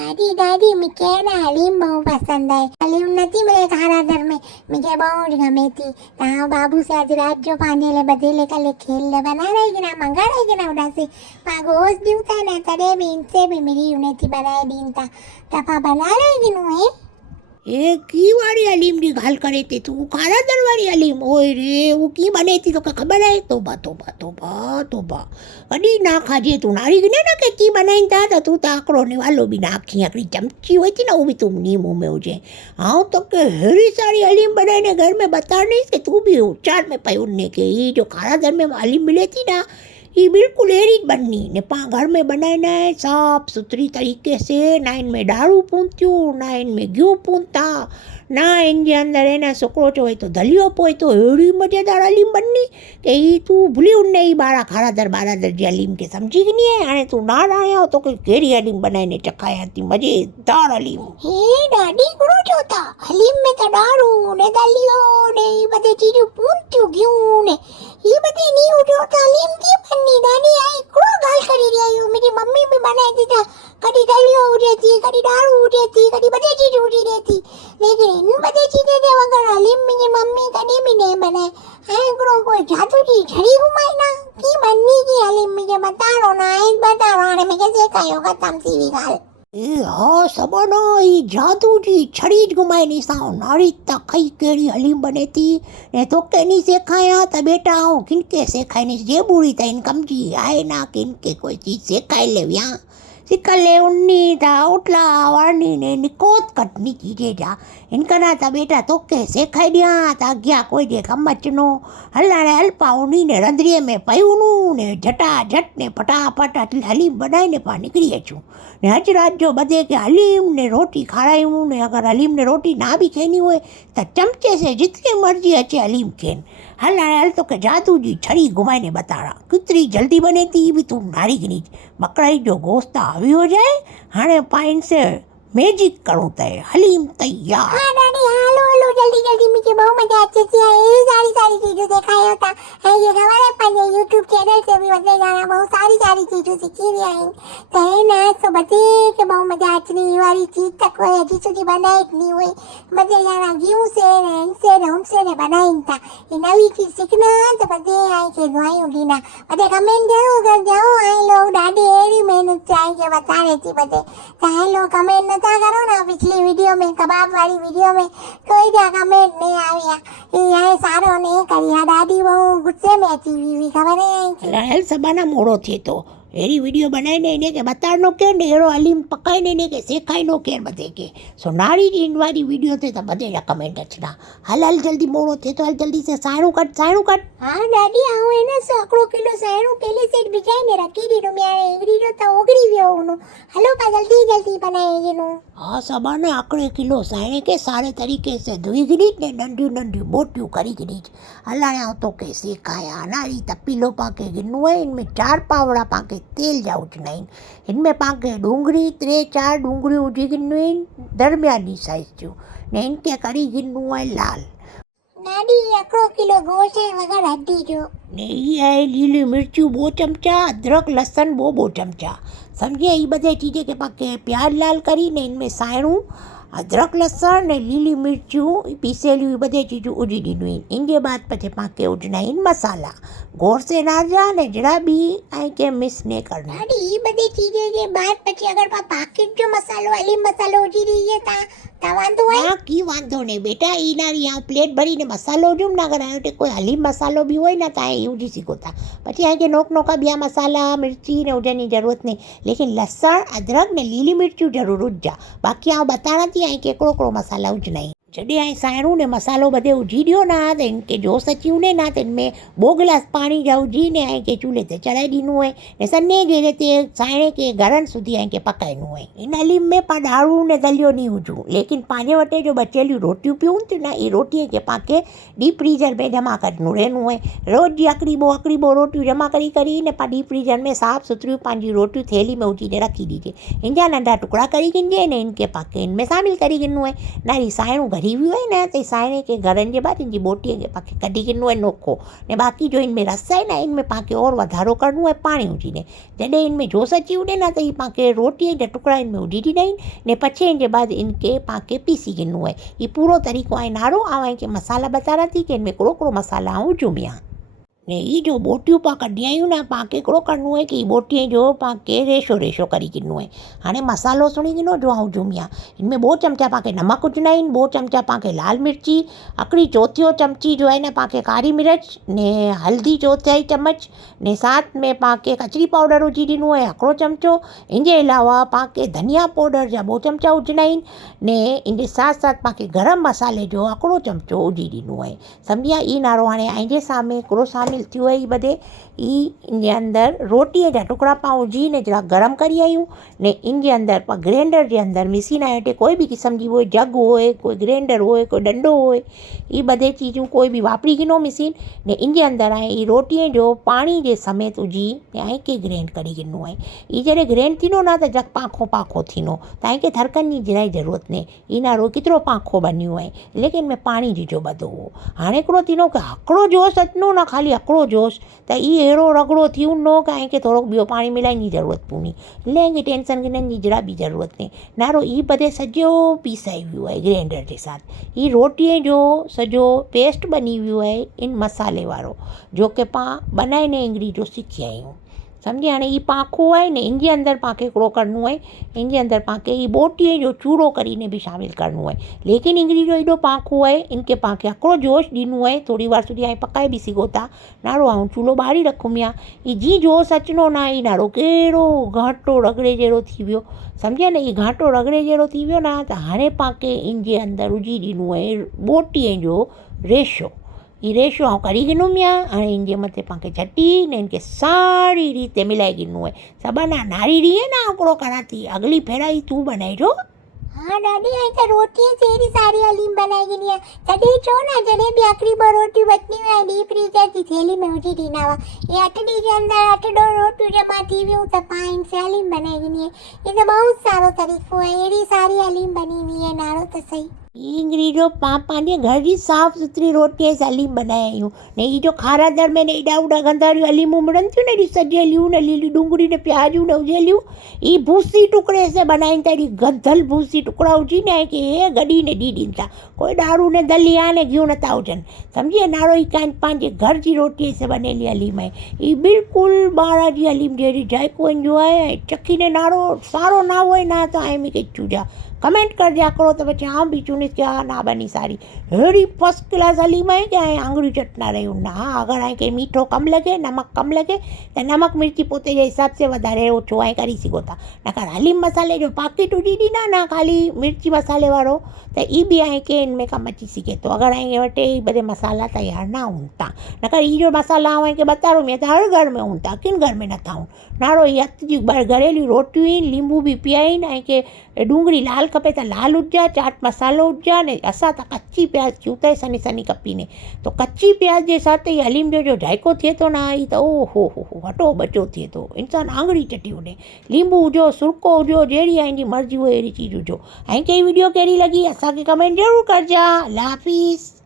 दादी दादी मुझे ना हलीम बहुत पसंद है। हलीम नहीं मेरे खाना घर में मुझे बहुत गमे थी। हाँ बाबू से आज रात जो पानी ले बदले कल खेल ले बना रहेगी ना मंगा रहेगी ना उड़ा से पागोस दिवता ना तड़े भी इनसे भी मेरी यूने थी बनाए दिन था तफा बना रहेगी नु है એ કી વાળી હલીમ ની ગાલ કરે તે તું ખારા દરવાળી હલીમ ઓય રે હું કી બને તી તો ખબર હે તોબા તોબા તોબા તોબા કડી ના ખાજે તું નારી ને ના કે કી બનાઈ તા તું તાકરો ને વાલો બી નાખી આકડી ચમચી હોય તી ના वो भी तुम नी मुंह में हो जाए हाँ तो के हेरी सारी हलीम बनाने घर में बता नहीं कि तू भी उच्चार में पाई उनने के ये जो खारा दर में हलीम मिले थी ना ये बिल्कुल एरी बननी ने घर में बनाए साफ सुथरी तरीके से ना इनमें दारू पूंत्यूं ना इनमें घी पूंता ना इनके अंदर है ना छोकरो जो है तो दलियो पोए तो एड़ी मज़ेदार हलीम बननी कि ये तू भूली उनने ही बारा दर जी हलीम के समझी कि नहीं है हाणे तू ना आया हो तो कि कहिड़ी हलीम बनाए चखाया थी मज़ेदार हलीम हे दादी गुरु जो था हलीम में तो दारू ने दलियो ने ये बदे चीजों पूंत्यूं घी ने ये बदे नहीं उठो तो हलीम की बननी दादी आई क्यों गाल करी रही हो मेरी मम्मी भी बनाई थी था कभी दलियो उड़े थी कभी दारू उड़े थी कभी बदे चीज उड़ी रहती लेकिन इन बदे चीजें के वगैरह हलीम मेरी मम्मी कभी भी नहीं बनाए हाँ करो कोई जादू की झड़ी घुमाई ना की बननी की हलीम मुझे बता रो ना एक बता रो ने मैं कैसे कहो खत्म सीवी गाल ए हाँ सबनो ई जादू जी छड़ी ज घुमाई नी साओ नारी तखई केड़ी हलीम बने थी ने तो के नी सेखाया त बेटा हूँ किनके सेखाई नी जे बुरी त इन कमजी आए ना किनके कोई चीज सेखाई ले व्या सिकले उन्नी था उठला वारनी ने निकोत कटनी चीजे जा इनका ना था बेटा तो के सेखाई दिया था गया कोई जे कमचनो हल्ला ने हल्पा उन्नी ने रंध्रिये में पयूनू ने झटा झट ने फटाफट हलीम बनाई ने पा निकली अचूं ने अच रात जो बदे के हलीम ने रोटी खारायूं ने अगर हलीम ने रोटी ना भी खेनी हो तो चमचे से जितनी मर्जी अचे हलीम खेन हल हल तो के जादू जी छड़ी घुमाई ने बताड़ा कितनी जल्दी बने थी भी तू नारी गिनी बकराई जो गोश्त आवी हो जाए हाँ पाइन से मैजिक करूँ तय हलीम तैयार हाँ दादी हालो हालो जल्दी जल्दी मुझे बहुत मजा अच्छे से ये सारी चीजों दिखाया होता है ये खबर है पर यूट्यूब चैनल से भी बदले जाना बहुत सारी चीजों सीखी रही है तो है ना तो बते के बहुत मजा अच्छी वाली चीज तक कोई अजी सुधी बनाई नहीं हुई बदले जाना जीव से ने इनसे ने उनसे ने बनाई था ये नवी चीज सीखना तो बदले आई के दुआई होगी ना बदले कमेंट जरूर कर जाओ आई लोग दादी एरी मेहनत से आई के बता रही थी बदले तो आई लोग कमेंट था करो ना पिछली वीडियो में कबाब वाली वीडियो में कोई जा कमेंट नहीं आया ये सारो नहीं करिया दादी वो गुस्से में थी हुई खबर है हेल सबाना मोड़ो थे तो एरी वीडियो बनाई ने के बताड़नो के ने एरो हलीम पकाई ने के सेखाई नो के बदे के सो नारी जी इन वाली वीडियो थे तो बदे जा कमेंट अचना हल हल जल्दी मोड़ो थे तो हल जल्दी से साणू कट हाँ दादी आऊं है ना 100 किलो साणू पहले से बिछाई ने रखी दी नो मेरे वीडियो तो ओगरी वियो नो हलो पा जल्दी बनाएगी नो हाँ सबाने आकड़े किलो साणे के सारे तरीके से धोई गिरी ने नंढी बोटियूं करी गिरी हलाया तो के सेखाया नारी तपीलो पाके गिनो है इनमें 4 पावड़ा पाके तेल जा उजनाइन इनमें पाके डूंगरी 3-4 डूंगरी उजी गिनूं दरमियानी साइज जो ने इनके करी गिनूं है लाल दादी 1 किलो गोश्त है वगैरह हड्डी जो ने ये है लीली मिर्चू 2 चमचा अदरक लहसुन 2 चमचा समझे ये बधे चीज़ें के पाके प्याज लाल करी ने इनमें सायणू अदरक लहसुन ने लीली मिर्चू पीसेली बधे चीज़ों उजी ॾिनियूं इनके बाद पछे पाके उजना इन मसाला गोर से नाजा ने जरा भी आई के मिस ने करना दादी ये बधे चीजें के बाद पछे अगर पा पाकेट जो मसालो हलीम मसालो उजी रही है ता वांधो है हाँ की वांधो ने बेटा ई नारी यहाँ प्लेट भरी ने मसालो जुम ना करायो ते कोई हलीम मसालो भी होय ना ता यूजी सीखो था पछी आई के नोका बिया मसाला मिर्ची ने उजनी जरूरत नहीं लेकिन लहसुन अदरक ने लीली मिर्चू जरूर उज्जा बाकी आ बताना थी आई के कड़ो मसाला उजनाई जॾहिं आई सायणू ने मसालो बधे उजी ॾियो ना त इनके जोश अची वञे ना त इनमें 2 गिलास पाणी जा उजी ने आई के चूल्हे ते चढ़ाए ॾिनो है ने सन्हे घेरे ते साइणे के गरन सुधी आई के पकाइणो है इन हलीम में पा ॾाढ़ू ने दलियो नहीं हुजूं लेकिन पंहिंजे वटे जो बचियलियूं रोटियूं पियूं थियूं ना ई रोटीअ खे पाके डीप फ्रीजर में जमा करणो रहणो है रोज़ जी अकड़ीबो रोटियूं जमा करी ने पा डीप फ्रीजर में साफ़ सुथरियूं पंहिंजी रोटियूं थैली में उजी ने रखी ॾिजे इन जा नंढा टुकड़ा करी गिनजे ने इनके पाके इनमें शामिल करी गिनो है नारी साइणू भरी हुई है ना त साइने के घरनि जे बाद इनजी बोटीअ खे पाण खे कढी गिनो आहे नोखो ने बाक़ी जो इनमें रस आहे न इनमें पाण खे और वधारो करिणो आहे पाणी विझीने जॾहिं इनमें जोश अची वञे न त हीअ पाण खे रोटीअ जा टुकड़ा इनमें विझी ॾींदा आहिनि ने पचे इनजे बाद इनखे पाण खे पीसी गिनो आहे हीअ पूरो तरीक़ो आहे नारो ऐं इनखे मसाला बतारा थी कि इनमें हिकिड़ो हिकिड़ो मसाला ऐं जुमिया ने ई जो बोटियूं पाण कढी आहियूं न पाण खे हिकिड़ो करिणो आहे कि बोटीअ जो पाण खे रेशो रेशो करी गिनो आहे हाणे मसालो सुणी गिनो जो ऐं जुमिया इनमें 2 चमचा पाण खे नमक विझणा आहिनि 2 चमचा पाण खे लाल मिर्ची हिकिड़ी चौथियो चमची जो आहे न पाण खे कारी मिर्च ने हल्दी चौथाई चमच ने साथ में पाण खे कचरी पाउडर विझी ॾिनो आहे हिकिड़ो चमचो इनजे अलावा पाण खे धनिया पाउडर जा 2 चमचा विझणा आहिनि ने इनजे साथ साथ पाण खे गरम मसाले जो हिकिड़ो चमचो विझी ॾिनो आहे सम्झिया ई नारो हाणे पंहिंजे साम्हूं हिकिड़ो शामिल थियो आहे बधे ई इनजे अंदरि रोटीअ जा टुकड़ा पाण विझी ने जरा गरम करी आहियूं ने इनजे अंदरि पाण ग्राइंडर जे अंदरि मिक्सी न हेठि कोई बि क़िस्म जी उहे जग होए कोई ग्राइंडर होए कोई डंडो होए ई बधे चीजूं कोई बि वापरी गिनो मशीन ने इनजे अंदरि आहे ई रोटीअ जो पाणी जे समेत विझी ने ऐं के ग्राइंड करी गिनो आहे ई जॾहिं ग्राइंड थींदो न त जग पाखो पाखो थींदो तव्हांखे थरकनि जी जिराई ज़रूरत न ई नारो केतिरो पाखो बनियो आहे लेकिन में पाणी विझो ॿधो हो हाणे हिकिड़ो थींदो की हिकिड़ो जोश अचिणो न ख़ाली हिकिड़ो जोश त ई अहिड़ो रगड़ो थी वञो की कंहिंखे थोरो ॿियो पाणी मिलाइण जी ज़रूरत पवंदी लेकिन टेंशन गिननि जी जरा बि ज़रूरत न नारो ई बधे सॼो पीसाई वियो आहे ग्राइंडर जे साथ ही रोटीअ जो सॼो पेस्ट बनी वियो आहे इन मसाले वारो जो की पाण बनाइने इंग्री जो सिखी आहियूं सम्झी हाणे ई पाखो आहे ने इनजे अंदरि पाण खे हिकिड़ो करिणो आहे इनजे अंदरि पाण खे ई बोटीअ जो चूरो करीने बि शामिलु करिणो आहे लेकिन इंग्री जो एॾो पाखो आहे इनखे पाण खे हिकिड़ो जोश ॾिनो आहे थोरी वार સુધી ऐं पकाए बि सघो था नारो ऐं चूल्हो ॿारी रखूं या ई जीअं जोश अचिणो न ई नारो कहिड़ो घाटो रगड़े जहिड़ो थी वियो सम्झिया न ई घाटो रगड़े जहिड़ो थी वियो न त हाणे पाण खे इनजे अंदरि विझी ॾिनो आहे बोटीअ जो रेशो ई रेशो ऐं करी गिनुमि या हाणे इनजे मथे पाण खे झटी ने इनखे सारी रीते मिलाए गिनो आहे सबना नारी ॾींहं न हिकिड़ो करां थी अगली भेरा ई तूं बनाइजो हाँ दादी आई तो रोटी से ही सारी हलीम बनाई गई है तभी छो ना जने भी आखिरी बार रोटी बचनी है डीप फ्रीजर की थैली में उठी दीना हुआ ये अटड़ी के अंदर 8 रोटी जमा थी हुई तो पाइन से हलीम बनाई गई है ये तो बहुत सारो तरीको है एडी सारी हलीम बनी हुई है नारो तो सही इंग्री जो पंहिंजे घर जी साफ़ सुथरी रोटीअ सां हलीम बनाए आहियूं ने ई जो खारादर में ने एॾा उॾा गंदारियूं हलीमूं मिलनि थियूं न एॾी सॼियलियूं न लीलियूं डूंगरी ने प्याजूं न हुजेलियूं ई भूसी टुकड़े से बनाइनि था एॾी गंदल भूसी टुकड़ा हुजी न की हे गॾी ने ॾी ॾींदा कोई ॾारू ने दलिया ने घियूं नथा हुजनि सम्झिए नारो ई कान पंहिंजे घर जी रोटीअ से बनेली हलीम आहे ई बिल्कुलु ॿाहिरां जी हलीम जहिड़ी जाइको ईंदो आहे ऐं चखीने नारो सारो ना हुए ना त ऐं मूंखे चूजा कमेंट कर दिया करो तो बच्चे हाँ भी चुनिस क्या ना बनी सारी अड़ी फर्स्ट क्लास हलीम है क्या आंगुरी चटना रही हूँ ना अगर आई के मीठो कम लगे नमक कम लगे तो नमक मिर्ची पोते जे हिसाब से वधारे ओछो ऐं करी सघो था नकर हलीम मसाले जो पाकेट विझी ॾींदा ना खाली मिर्ची मसाले वारो त ई बि आहे के इनमें कमु अची सघे थो अगरि ऐं वटि ई बधे मसाला तयार ना हुन था नकर ई जो मसाला ऐं के बतारो में त हर घर में हुन था किन घर में नथा हुन नारो ई हथ जी घरेलू रोटियूं आहिनि लींबू बि पिया आहिनि ऐं के डूंगरी लाल खपे त लाल हुजा चाट मसालो हुजा ने असां त कच्ची प्याज कयूं था सनी सनी कपीने तो कच्ची प्याज जे साथ ई हलीम जो जाइको थिए थो न आई त ओ हो हटो बचो थिए थो इंसानु आंगड़ी चटी वञे लींबू हुजो सुरको हुजो जहिड़ी आहिनि मर्ज़ी हुजे अहिड़ी चीज़ हुजो ऐं कई वीडियो कहिड़ी लॻी असांखे कमेंट ज़रूरु करिजा अल्लाह हाफ़िज़।